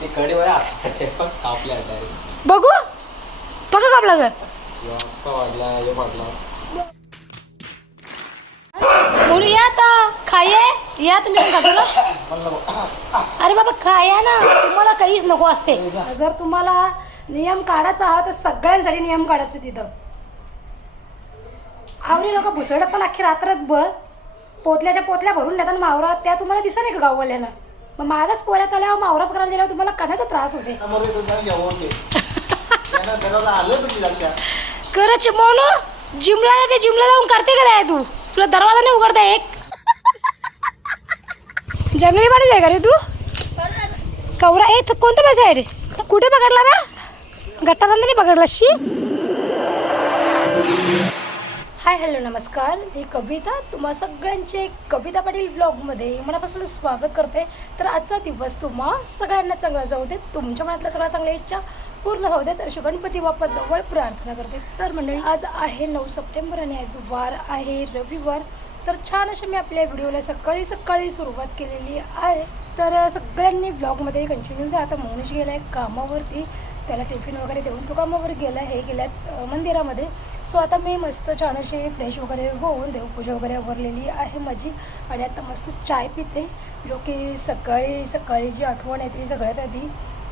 ती कडी वया कापल्या डायरेक्ट. बघू. बघा कापला ग का हे म्हणून या आता. खाये. या तुम्ही पण खातो ना. अरे बाबा खाया ना. तुम्हाला काहीच नको असते. जर तुम्हाला नियम काढायचा हा तर सगळ्यांसाठी नियम काढायचे तिथं. आवडी लोक भुसडत पण अख्खी रात्रात ब पोतल्याच्या पोतल्या भरून देतात मावरा त्या तुम्हाला दिसत नाही का गाववाल्याला मग माझाच पोऱ्यात आल्यावर मावरा पकडायला गेल्यावर तुम्हाला कण्याचा त्रास होते खरंच म्हणून जिमला जाते जिमला जाऊन करते का नाही तू? तुला दरवाजा नाही उघडता एक? जंगली पाणी आहे का रे तू? कवरा ए कोणतं पैसा आहे रे? कुठे पकडला ना? गट्टानंदनी पकडला शी? हाय हॅलो नमस्कार. मी कविता तुम्हा सगळ्यांचे कविता पाटील ब्लॉगमध्ये मनापासून स्वागत करते. तर आजचा दिवस तुम्हा सगळ्यांना चांगला जाऊ देत तुमच्या मनातल्या सगळ्या चांगल्या इच्छा पूर्ण होऊ देत अशी गणपती बाप्पा जवळ प्रार्थना करते. तर मंडळी आज आहे नऊ सप्टेंबर आणि आज वार आहे रविवार. तर छान अशी मी आपल्या व्हिडिओला सकाळी सकाळी सुरुवात केलेली आहे. तर सगळ्यांनी ब्लॉगमध्ये कंटिन्यू द्या आता मनुष्य गेला आहे कामावरती. त्याला टिफिन वगैरे देऊन तो कामावर गेला हे गेल्यात मंदिरामध्ये. सो आता मी मस्त छान अशी फ्रेश वगैरे होऊन देवपूजा वगैरे आवरलेली आहे माझी. आणि आता मस्त चाय पिते. जो की सकाळी सकाळी जी आठवण येते सगळ्यात आधी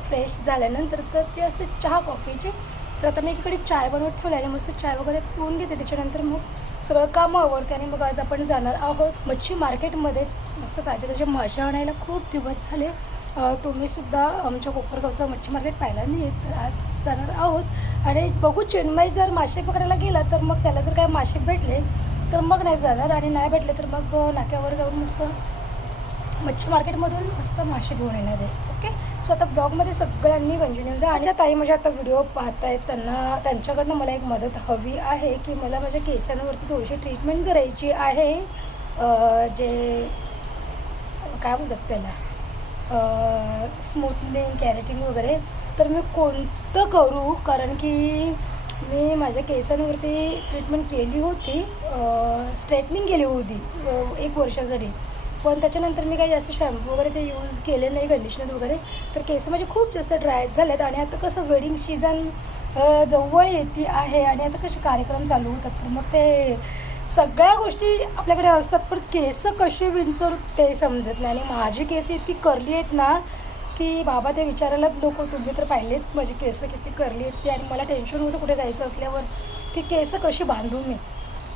फ्रेश झाल्यानंतर तर ती असते चहा कॉफीची तर आता मी इकडे चाय बनवत ठेवली आणि मस्त चाय वगैरे पिऊन घेते. त्याच्यानंतर मग सगळं कामं आवडते आणि मग आज आपण जाणार आहोत मच्छी मार्केटमध्ये मस्त ताज्या ताज्या माशा आणायला खूप दिवस झाले. तुम्ही सुद्धा आमच्या कोपरगावचं मच्छी मार्केट पाहिला नाही. तर आज जाणार आहोत. आणि बघू चेन्मई जर मासे पकडायला गेला तर मग त्याला जर काय मासे भेटले तर मग नाही जाणार. आणि नाही भेटले तर मग नाक्यावर जाऊन मस्त मच्छी मार्केटमधून मस्त मासे घेऊन येणार आहे. ओके? सो आता ब्लॉगमध्ये सगळ्यांनी कंटिन्यू द्या आणि ताई माझ्या आता व्हिडिओ पाहत आहेत त्यांना त्यांच्याकडनं मला एक मदत हवी आहे की मला माझ्या केसांवरती थोडीशी ट्रीटमेंट करायची आहे. जे काय बोलतात त्याला? स्मूथनिंग कॅरेटिंग वगैरे तर मी कोणतं करू? कारण की मी माझ्या केसांवरती ट्रीटमेंट केली होती स्ट्रेटनिंग केली होती एक वर्षासाठी. पण त्याच्यानंतर मी काही जास्त शॅम्पू वगैरे ते यूज केले नाही कंडिशनर वगैरे. तर केस माझे खूप जास्त ड्राय झालेत आणि आता कसं वेडिंग सीझन जवळ येते आहे आणि आता कसे कार्यक्रम चालू होतात तर मग ते सगळ्या गोष्टी आपल्याकडे असतात पण केस कसे विंचर ते समजत नाही. आणि माझी केस इतकी करली आहेत ना की बाबा ते विचारायलाच नको. तुम्ही तर पाहिलेत माझी केस किती करली आहेत ते. आणि मला टेन्शन होतं कुठे जायचं असल्यावर की केस कशी बांधू मी?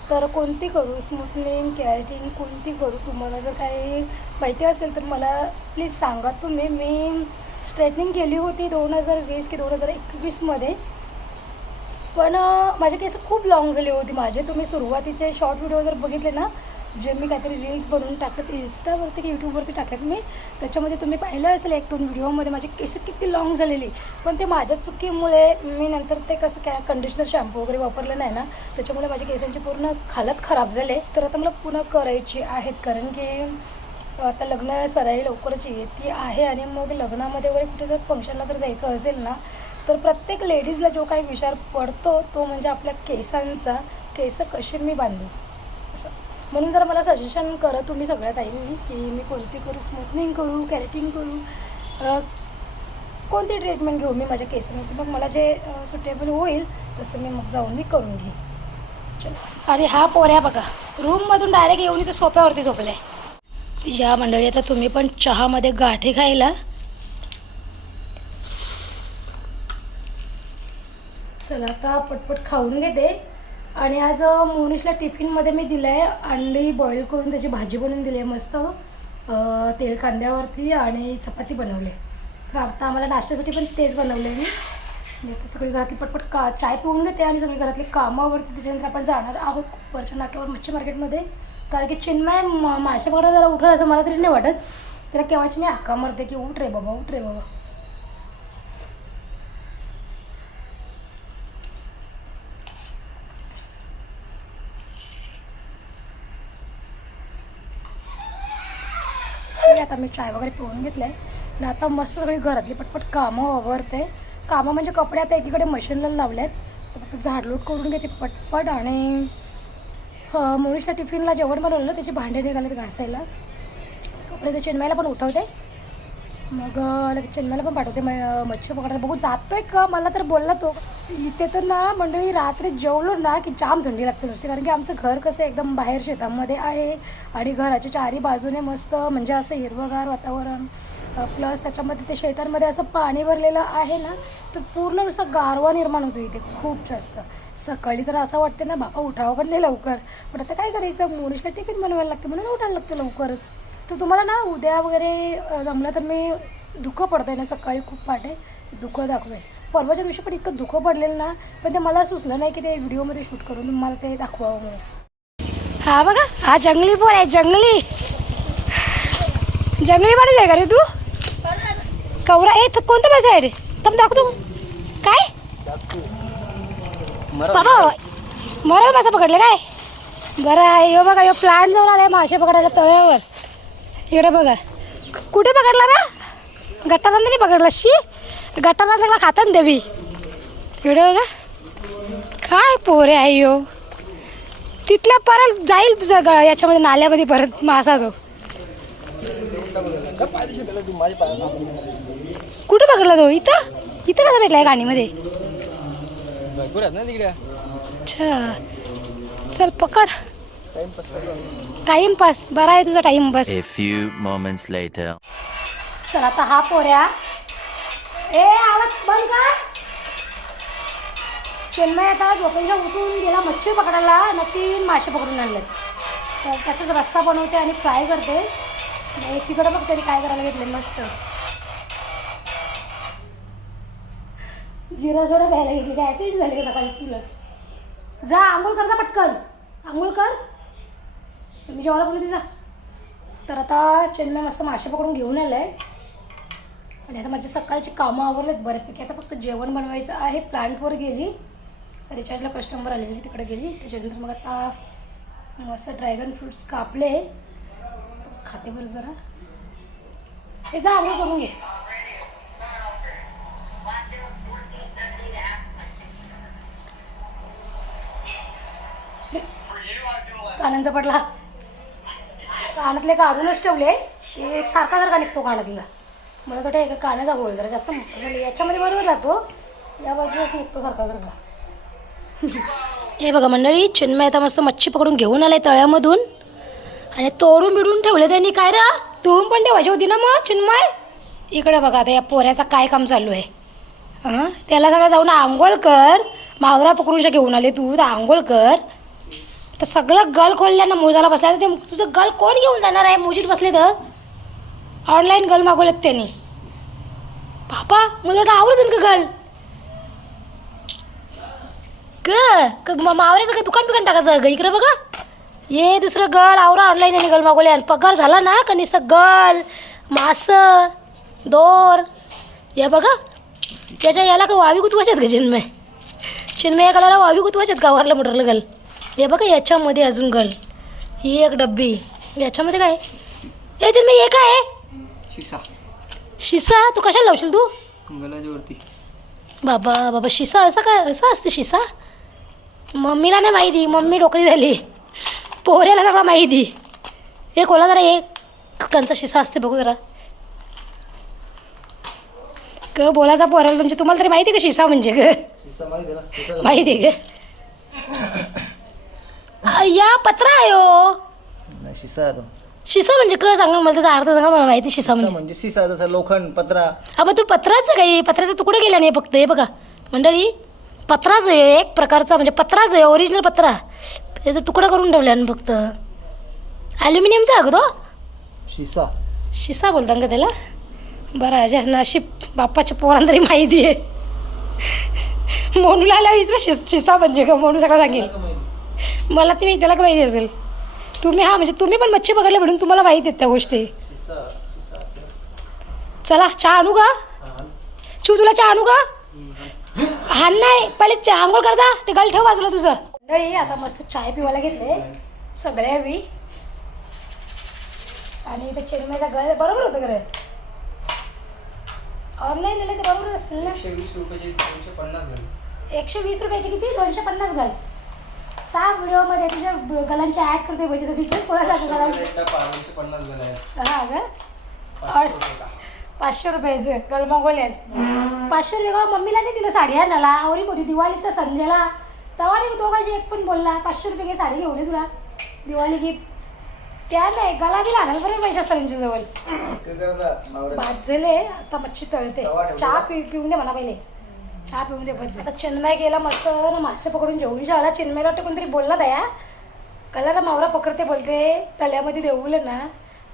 तर कोणती करू? स्मूथनिंग कॅरेटिंग कोणती करू? तुम्हाला जर काही माहिती असेल तर मला प्लीज सांगा तुम्ही. मी स्ट्रेटनिंग केली होती दोन हजार वीस की दोन हजार एकवीसमध्ये पण माझे केस खूप लॉंग झाले होते. माझे तुम्ही सुरुवातीचे शॉर्ट व्हिडिओ जर बघितले ना जे मी काहीतरी रील्स बनवून टाकत इन्स्टावरती की यूट्यूबवरती टाकत मी त्याच्यामध्ये तुम्ही पाहिलं असेल एक दोन व्हिडिओमध्ये माझी केस किती लॉंग झालेली. पण ते माझ्या चुकीमुळे मी नंतर ते कसं काय कंडिशनर शॅम्पू वगैरे वापरलं नाही ना त्याच्यामुळे माझ्या केसांची पूर्ण हालत खराब झाले. तर आता मला पुन्हा करायची आहेत कारण की आता लग्न सराई लवकरच येते आहे आणि मग लग्नामध्ये वगैरे कुठे जर फंक्शनला जर जायचं असेल ना तर प्रत्येक लेडीजला जो काही विचार पडतो तो म्हणजे आपल्या केसांचा केस कसे मी बांधू? असं. म्हणून जरा मला सजेशन करा तुम्ही सगळ्या ताईंनी की मी कोणती करू स्मूथनिंग करू कॅरेटिंग करू कोणती ट्रीटमेंट घेऊ मी माझ्या केसांवरती? मग मला जे सुटेबल होईल तसं मी मग जाऊन मी करून घेईन. चलो. अरे हा पोऱ्या बघा. रूममधून डायरेक्ट येऊन इथे सोप्यावरती झोपले या मंडळी आता तुम्ही पण चहामध्ये गाठी खायला चला आता पटपट खाऊन घेते. आणि आज मोनिशला टिफिनमध्ये मी दिलं आहे अंडी बॉईल करून त्याची भाजी बनवून दिली आहे मस्त तेल कांद्यावरती आणि चपाती बनवले. तर आता आम्हाला नाश्त्यासाठी पण तेच बनवले मी. मी आता सगळी घरातली पटपट का चाय पिऊन घेते आणि सगळी घरातली कामावरती त्याच्यानंतर आपण जाणार आहोत वरच्या नाक्यावर मच्छी मार्केटमध्ये. कारण की चिन्मय म- मासे पकडायला जरा उठलं असं मला तरी नाही वाटत. त्याला केव्हाची मी हाका मारते की उठ रे बाबा उठ रे बाबा आणि आता मी चाय वगैरे पिऊन घेतलं आहे आता मस्त सगळी घरातली पटपट कामं आवरते कामं म्हणजे कपडे आता एकीकडे मशीनला लावले आहेत आता झाडलोट करून घेते पटपट आणि मुळीच्या टिफिनला जेवण बनवलं त्याची भांडे निघालेत घासायला. कपडे ते चेन्नईला पण उठवते. मग अं, लगेच चंदनाला पण पाठवते. मच्छी पकडायला. बघू जातोय का? मला तर बोलला तो. इथे तर ना मंडळी रात्री जेवलो ना की जाम थंडी लागते नुसती. कारण की आमचं घर कसं एकदम बाहेर शेतामध्ये आहे. आणि घराच्या चारी बाजूने मस्त म्हणजे असं हिरवंगार वातावरण. प्लस त्याच्यामध्ये ते शेतांमध्ये असं पाणी भरलेलं आहे ना तर पूर्ण नुसतं गारवा निर्माण होतो इथे. खूप जास्त. सकाळी तर असं वाटते ना बाबा उठावं पण नाही लवकर. पण आता काय करायचं? मोनिशला टिफिन बनवायला लागतं. म्हणून उठायला लागतं लवकरच. तर तुम्हाला ना उद्या वगैरे जमलं तर मी धुकं पडतं आहे ना सकाळी खूप पाटे धुकं दाखवेल. परवाच्या दिवशी पण इतकं धुकं पडलेलं ना पण ते मला सुचलं नाही की ते व्हिडिओमध्ये शूट करून मला ते दाखवावं म्हणून. हा बघा हा जंगली पोर आहे जंगली. जंगली माणूस आहे का रे तू? कवरा ए तर कोणतं बस आहे रे? तम दाखवतो. काय? बाबा मरल मासा पकडले काय? बरं आहे यो बघा यो प्लांट जाऊन आलाय मासे पकडायला तळ्यावर. इकडे बघा. कुठे पकडला ना गट्टाला नाही पकडला. शी गट्टाला सगळं खातात देवी. इकडे बघा. काय पोरे आहे यो. तिथल्या परत जाईल याच्यामध्ये नाल्यामध्ये परत मासा तो. कुठे पकडला तो? इथं? इथं कसा भेटलाय गाणीमध्ये? ना अच्छा. चल पकड. टाइमपास बरा आहे तुझा timepass A few moments later. चल आता हा पोऱ्या. ए आवाज बंद कर. चिन्मय आता झोपेला उठून गेला मच्छी पकडायला. ना तीन मासे पकडून आणले तर त्याचाच रस्सा बनवते आणि फ्राय करते. आणि तिकडं बघ तरी काय करायला घेतले मस्त. जिरा सोडा प्यायला घेतली काय ॲसिड झाली का सकाळी? तुला. जा आंघोळ कर जा पटकन. आंघोळ कर. मी जेवायला बोलते जा. तर आता चेन्नई मस्त मासे पकडून घेऊन आलं आहे आणि आता माझी सकाळची कामं आवरलेत बऱ्यापैकी. आता फक्त जेवण बनवायचं आहे. प्लांटवर गेली. रिचार्जला कस्टमर आलेली तिकडे गेली. त्याच्यानंतर मग आता मस्त ड्रॅगन फ्रूट्स कापले. खाते बरं जरा. हे जा आवड करून घे. कानांचा पडला. कानातले काढूनच ठेवले. एक सारखा सारखा निघतो कानातला मला वाटतं एका कानाचा होळ जरा जास्त म्हणजे याच्यामध्ये बरोबर राहतो. या बाजूलाच निघतो सारखा सारखा. हे बघा मंडळी चिन्मय आता मस्त मच्छी पकडून घेऊन आले तळ्यामधून. आणि तोडून बिडून ठेवले त्यांनी. काय रा? तोडून पण ठेवायची होती ना मग चिन्मय? इकडे बघा आता या पोऱ्याचं काय काम चालू आहे. हां? त्याला सगळं जाऊन आंघोळ कर. मावरा पकडून घेऊन आले तू. तर आंघोळ कर. तर सगळं गल खोलल्या ना मोजाला बसला तर ते तुझं गल कोण घेऊन जाणार आहे? मोजीत बसले तर? ऑनलाईन गल मागवलेत त्यांनी. पापा मला वाटतं आवडत का गल ग क म- मावऱ्याचं काय दुकान बिकान टाकायचं ग. इकडे बघा. ये दुसरं गल आवरा ऑनलाईन आणि गल मागवले. आणि पगार झाला ना का नुसतं गल मास दोर. या बघा. त्याच्या याला का वावी गुतवायच्यात का चिन्मय. चिन्मय या गलाला वावी गुतवायच्यात का वारलं मोटरलं गल हे बघा याच्यामध्ये अजून गल ही एक डब्बी. याच्यामध्ये काय? हे चिन्मय हे काय आहे? शिसा. शिसा? तू कशाला लावशील तू? बाबा बाबा शिसा असं काय असं असते शिसा? मम्मीला नाही माहिती. मम्मी डोकरी झाली. पोऱ्याला सगळं माहिती. हे कोला जरा एक कंचा शिसा असते बघू जरा. क बोलायचा पोऱ्याला तुमच्या तुम्हाला तरी माहिती आहे का शिसा म्हणजे ग? माहिती आहे ना शिस्सा माहिती आहे का या पत्रा आहे हो. नाही, तो. शिसा म्हणजे क सांगा मला त्याचा अर्थ सांगा मला माहिती शिसा म्हणजे. म्हणजे शिसा जसं लोखंड पत्रा. हा मग तू पत्राचं काही पत्राचा तुकडा गेला नाही फक्त? हे बघा. मंडळी पत्राच आहे एक प्रकारचा म्हणजे पत्राच आहे ओरिजिनल पत्रा. याचा तुकडा करून ठेवला ना फक्त? ॲल्युमिनियमचा तो? शिसा. शिसा बोलता का त्याला? बरं आहे नशीब बाप्पाच्या पोरांना तरी माहिती आहे. मोनूला आल्या विचारा शिस शिसा म्हणजे का? मोनू सगळं सांगेल. मला ते त्याला का माहिती असेल? तुम्ही हा म्हणजे तुम्ही पण मच्छी पकडल्या म्हणून तुम्हाला माहिती आहेत त्या गोष्टी. चला चहा आणू का. शिव तुला चहा आणू का? हा. नाही पहिले चहा आंघोळ कर जा ते गल ठेव बाजूला तुझं. मंडळी आता मस्त चाय पिवायला घेतले. सगळ्या बी आणि ते चिरम्याचा गळ बरोबर होतं खरं ऑनलाईन आले ते बरोबर असतील ना. एकशे वीस रुपयाचे दोनशे पन्नास घाल. एकशे वीस रुपयाचे किती? दोनशे पन्नास घाल. सहा व्हिडिओमध्ये तुझ्या ब- गलांची ॲड करते पाहिजे तर बिझनेस कोणाचा गला पन्नास घाल आहे हा का पाचशे रुपयाचं कल मागवल्यात पाचशे रुपये का मम्मीला नाही दिलं साडी आणायला? आवरी मोठी दिवाळीचा संजयला तेव्हा नाही दोघांची एक पण बोलला. पाचशे रुपये घे साडी घेऊन तुला. दिवाळी गिफ्ट त्या नाही गला बी आणायला बरोबर पैसे असतात त्यांच्याजवळ. भाजले आता मच्छी तळते. तवा. चहा पि पिऊन दे म्हणा पहिले. चहा पिऊन दे. बस आता चिन्मय गेला मस्त. ना मासे पकडून जेवून आला चिन्मयला वाटतं कोणतरी बोलला दया. कलर मावरा पकडते बोलते. तल्यामध्ये देऊले ना.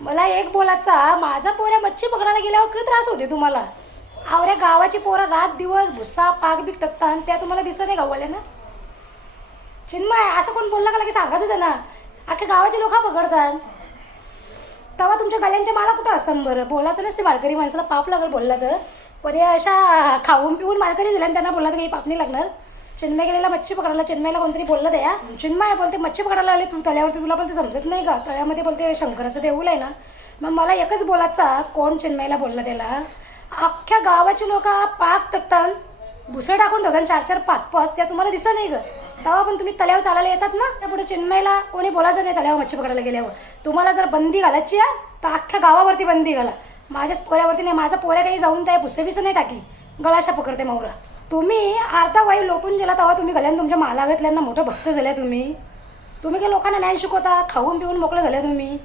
मला एक बोलाचा माझा पोऱ्या मच्छी पकडायला गेल्यावर किती त्रास होते तुम्हाला? आवऱ्या गावाची पोरं रात दिवस भुस्सा पाक बिक टकता आणि त्या तुम्हाला दिसत नाही गाववाल्या ना? चिन्मय असं कोण बोलला का की सांगायचं त्यांना? अख्ख्या गावाचे लोक पकडतात. तेव्हा तुमच्या गल्यांच्या माला कुठं असतात बरं? बोलायचं नसते मालकरी माणसाला. पाप लागल बोलला तर. पण अशा खाऊन पिऊन मालकरी दिल्या आणि त्यांना बोलला काही पाप नाही लागणार. चिन्मय गेलेला मच्छी पकडायला चिन्मयला कोणतरी बोललं द्या चिन्मय बोलते मच्छी पकडायला आले तू तळ्यावरती तुला बोलते समजत नाही का? तळ्यामध्ये बोलते शंकराचं देऊल आहे ना. मग मला एकच बोलायचा कोण चिन्मयला बोलला त्याला? अख्ख्या गावाची लोक पाक टाकतात भुसं टाकून ठेवतात चार चार पाच पाच त्या तुम्हाला दिसत नाही ग. तेव्हा पण तुम्ही तल्यावर चालायला येतात ना? त्या पुढे चिन्मयला कोणी बोलायचं नाही तल्यावर मच्छी पकडायला गेल्यावर. तुम्हाला जर बंदी घालायची आहे तर अख्ख्या गावावरती बंदी घाला. माझ्याच पोऱ्यावरती नाही माझा पोऱ्या काही जाऊन त्या भुसे नाही टाकी. गलाशा पकडते मौरा तुम्ही अर्धा वायू लोटून गेला तेव्हा तुम्ही गल्यानं तुमच्या मालागतल्यांना मोठं भक्त झाल्या तुम्ही. तुम्ही काही लोकांना ज्ञान शिकवता? खाऊन पिऊन मोकळं झाल्या तुम्ही.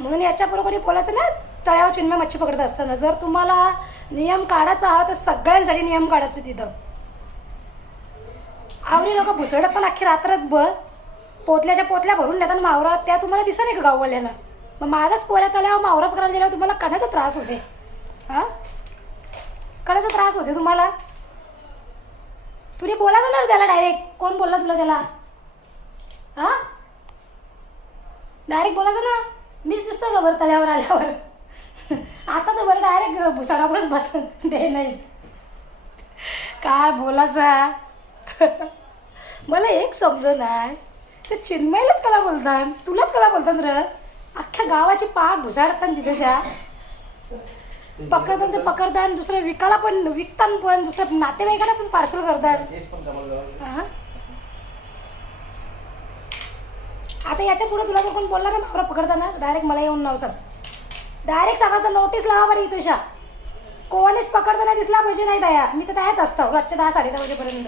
म्हणून याच्याबरोबर बोलायचं ना तळ्यावर चिन्मय मच्छी पकडत असताना. जर तुम्हाला नियम काढायचा हा तर सगळ्यांसाठी नियम काढायचे तिथं. आवडी लोक भुसडत पण अख्खी रात्रात ब पोतल्याच्या पोतल्या भरून देतात मावरात. त्या तुम्हाला दिसत नाही का गाववाल्यानं? मग माझाच पोऱ्यात आल्यावर मावरा पकडायला गेल्यावर तुम्हाला कण्याचा त्रास होते. हा? कण्याचा त्रास होते तुम्हाला? तुला बोला ना त्याला डायरेक्ट कोण बोलला तुला त्याला? हा? डायरेक्ट बोलायचं ना? मीच दिसतो का बरं तल्यावर आल्यावर. आता तर बरं डायरेक्ट भुसाडावरच बस दे नाही. काय बोलायचा? मला एक समज नाही. ते चिन्मयलाच कला बोलतात तुलाच कला बोलतात र. अख्ख्या गावाची पाक भुसाडतात तिथेच्या पकडतात पकडतात दुसरं विकायला पण विकतात पण दुसरं नातेवाईकांना पण पार्सल करतात. हा? आता याच्यापुढे तुला जर कोण बोलला ना मावरा पकडताना डायरेक्ट मला येऊन नाव सांग. डायरेक्ट सांगायचं नोटीस लावा बरं इथेशा कोणीच पकडताना दिसला पाहिजे नाही दया मी तर त्यात असतो रातच्या दहा साडे दहा वाजेपर्यंत.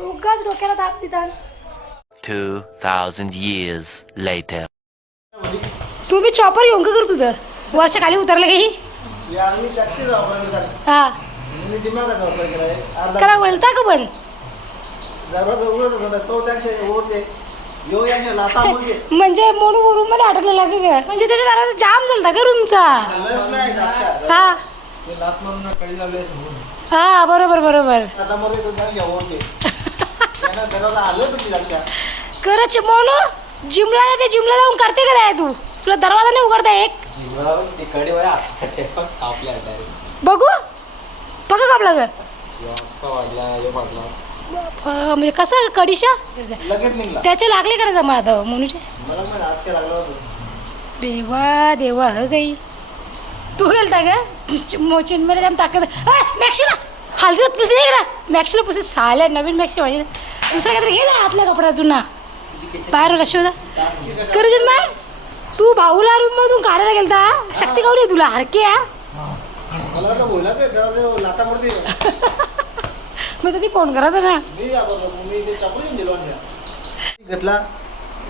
उगाच डोक्याला ताप देतात 2,000 years later. तुम्ही चॉपर घेऊन का करू तुझं वरच्या खाली उतरलं काही यांनी शक्तीचा वापर केला. हा. यांनी दिमागाचा वापर केलाय अर्धा करा बोलता का पण? दरवाजा उघडत होता तो त्याच्या ओढते. यो याने लाता मुलगे. म्हणजे मोनू रूममध्ये अडकलेला की काय म्हणजे त्याचा दरवाजा जाम झालता का रूमचा. लस नाही द्राक्षा हा. ते लात मारून कडी लावले म्हणून. हा बरोबर बरोबर. आता मध्ये तो त्याच्या ओढते. त्यानं दरवाजा आलं पण ती खरंच मोनू जिमला जाते जिमला जाऊन करते का नाही तू? तुला दरवाजा नाही उघडता एक? वया कापल्या बघू. बघा कापला ग. म्हणजे कसं कडीशा? लगेच निघला. त्याचे लागले का जमा आता मोनूचे? मला पण हातचे लागला होता. देवा देवा ह गाई तू गेलता का चिन्मयला जाम ताकद मॅक्सीला! हलदी पुसते इकडं. मॅक्सीला पुसते साल्या नवीन मॅक्सी पाहिजे दुसरा काहीतरी घे ना आतल्या कपडा जुना. बाहेर टाकीचं काय? करू चिन्मय तू भाऊला रूम मधून काढायला गेलता? शक्ती गावली तुला? हरके या मग तर ती फोन करायचं ना. मी मी घेतला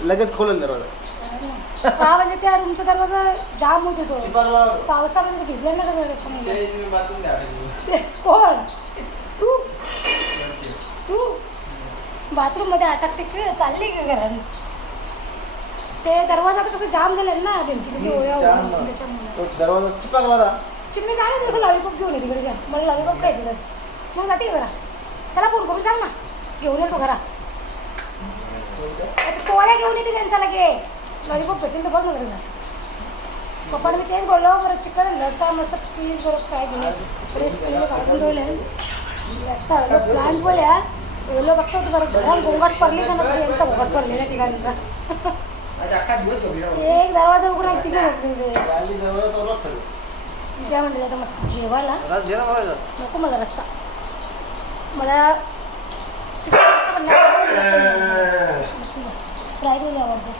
लगेच खोलल दरवाजा. हा म्हणजे त्या रूमचा दरवाजा जाम होत होतो. पावसामध्ये भिजलं ना सगळं त्याच्यामुळे मी कोण? तू? तू? बाथरूममध्ये अटकते की चालली का घरात? ते दरवाजा आता कसं जाम झाले ना भिंती ओळ्या जाम. ओळ्या त्याच्यामुळे. तो दरवाजा चिपाकला होता. चिमणी तसं लॉलीपॉप घेऊन ये तिकडे जा मला लॉलीपॉप खायचं तर मग जाते का घरा त्याला फोन करून सांग ना. घेऊन येतो घरा पोळ्या घेऊन येते त्यांचा लगे लॉलीपॉप भेटेल तर बघ मला पप्पाने मी तेच बोललो बरं चिकन रस्ता मस्त पीस बरं फ्राय घेऊन फ्रेश पहिले काढून ठेवले प्लांट बोल्या एवढं बघतो तर बरं घरात गोंगाट पडली का ना यांचा गोंगाट दिवस झोपी राहू एक दरवाजा उघडा एक तिकडे उघडले गाली दरवाजा तो lock झाला. त्या म्हणले आता मस्त जेवायला. नको मला रस्सा मला. फ्राय केली आवडते.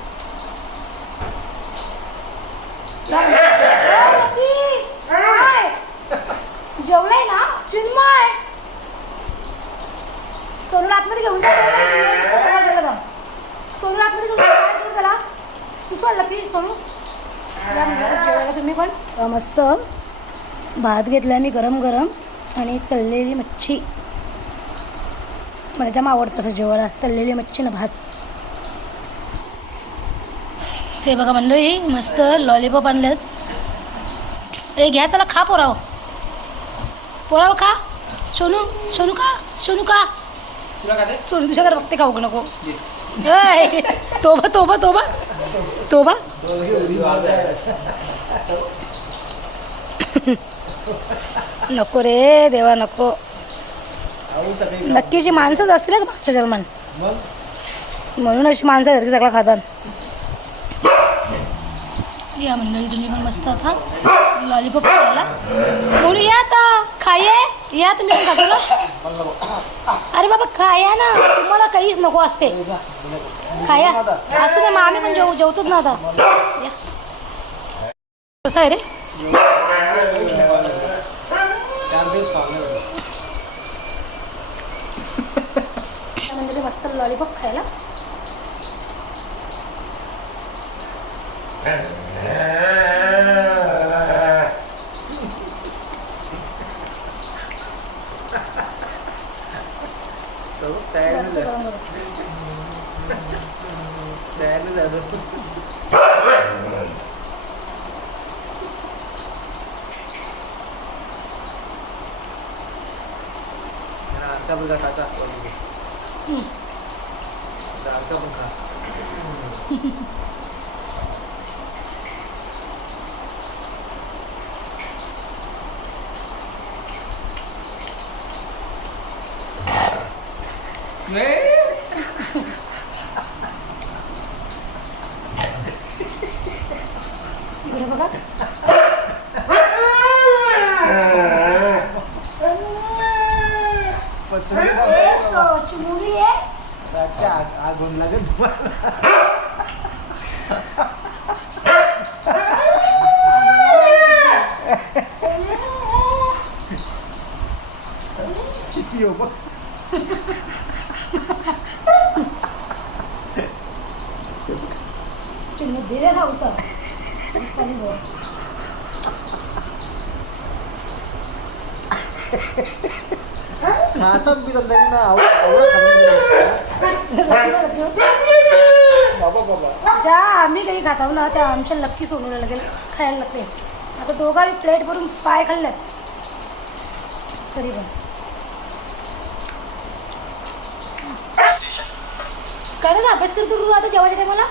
जेवलाय ना? चिन्मय. सोनू आतमध्ये घेऊन जा सोनू आतमध्ये घेऊन जा त्याला सुसवलं की सोनू. जेवायला तुम्ही पण. मस्त. भात घेतला मी गरम गरम आणि तळलेली मच्छी. मला जाम आवडतं असं जेवायला तळलेली मच्छी ना भात. हे बघा मंडळी मस्त लॉलीपॉप आणलेत. ए घ्या त्याला खा पोराव. पोराव खा. सोनू सोनू खा सोनू खा. तुला काय ते? सोनू तुझ्याकडे बघते खाऊ का नको? ऐ, तोबा तोबा तोबा. तोबा? नको रे देवा नको. सगळी नक्कीची माणसंच असतील ना मागच्या जन्मान म्हणून अशी माणसं सारखी सगळं खातात. या मंडळी तुम्ही पण मस्त आता लॉलीपॉप खायला? म्हणून या आता. खाये? या तुम्ही पण खातो ना? अरे बाबा खाया ना. तुम्हाला काहीच नको असते. खाया. असू दे मग आम्ही पण जेव जेवतोच ना आता. या. कसं आहे रे? लॉलीपॉप खायला. चार दिवस पावले या मंडळी मस्त लॉलीपॉप खायला तयारीने मस्त जा गरम गरम. तयारीने जा अर्धा पण टाका हम्म. अर्धा पण खा इकडे बघा पचून ए, गेला सो, चिमुरडी आहे अच्छा आग होऊन लागेल तुम्हाला यो बघ चिन्ह दिले ना उसा खातात मी ना आवड आवडत बाबा बाबा. ज्या आम्ही काही खाताव ना त्या आमच्या नक्की सोनूला लागेल खायला लागते आता दोघा प्लेट भरून पाय खाल्ल्यात. तरी पण. काय ना अभ्यास करतो तू आता जेवायच्या टायमाला?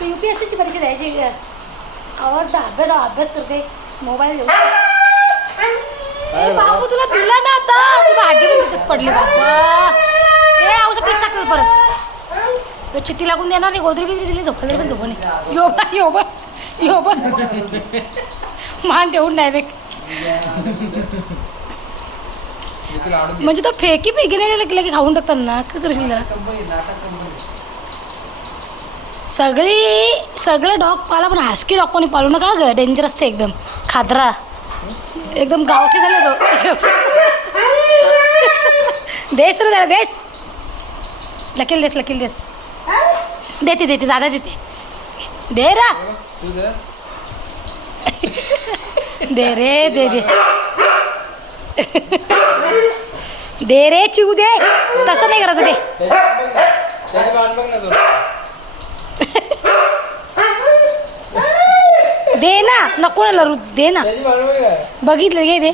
यू पी एस सीची परीक्षा द्यायची? आवडता अभ्यास अभ्यास करते. मोबाईल घेऊन. ए, बाबू तुला दिला ना आता. तू भांडी पण तिथेच पडली बाबा. ए औषध पीस टाकलं परत. तो चित्ती लागून देणार नाही. गोदरी बिदरी दिली झोपा तरी पण झोपा नाही. यो बा योबा यो मान ठेवून डायरेक्ट मी म्हणजे तो फेकी फेकी नाही लगे की खाऊन टाकतात ना का करशील सगळी सगळे डॉग पाला पण हासकी डॉग कोणी पाळू नका ग. डेंजर असते एकदम. खादरा. एकदम गावठी झाले तो. बेस रे दादा बेस. लकील देस लकील देस. देते देते दादा देते. दे रा. दे रे दे दे. दे रे चिऊ दे. तसं नाही करायचं ते. दे ना. नको ना लरू दे ना. बघितलं घे दे.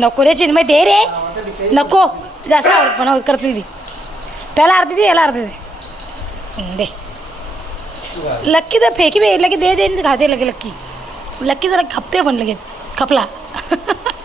नको रे. चिन्मय दे रे. नको. जास्त पण करते ती. त्याला अर्धी दे याला अर्धी दे. दे. लक्की तर फेकी बे लगे दे दे खाते लगे लक्की. लक्की जरा खपते पण लगेच खपला.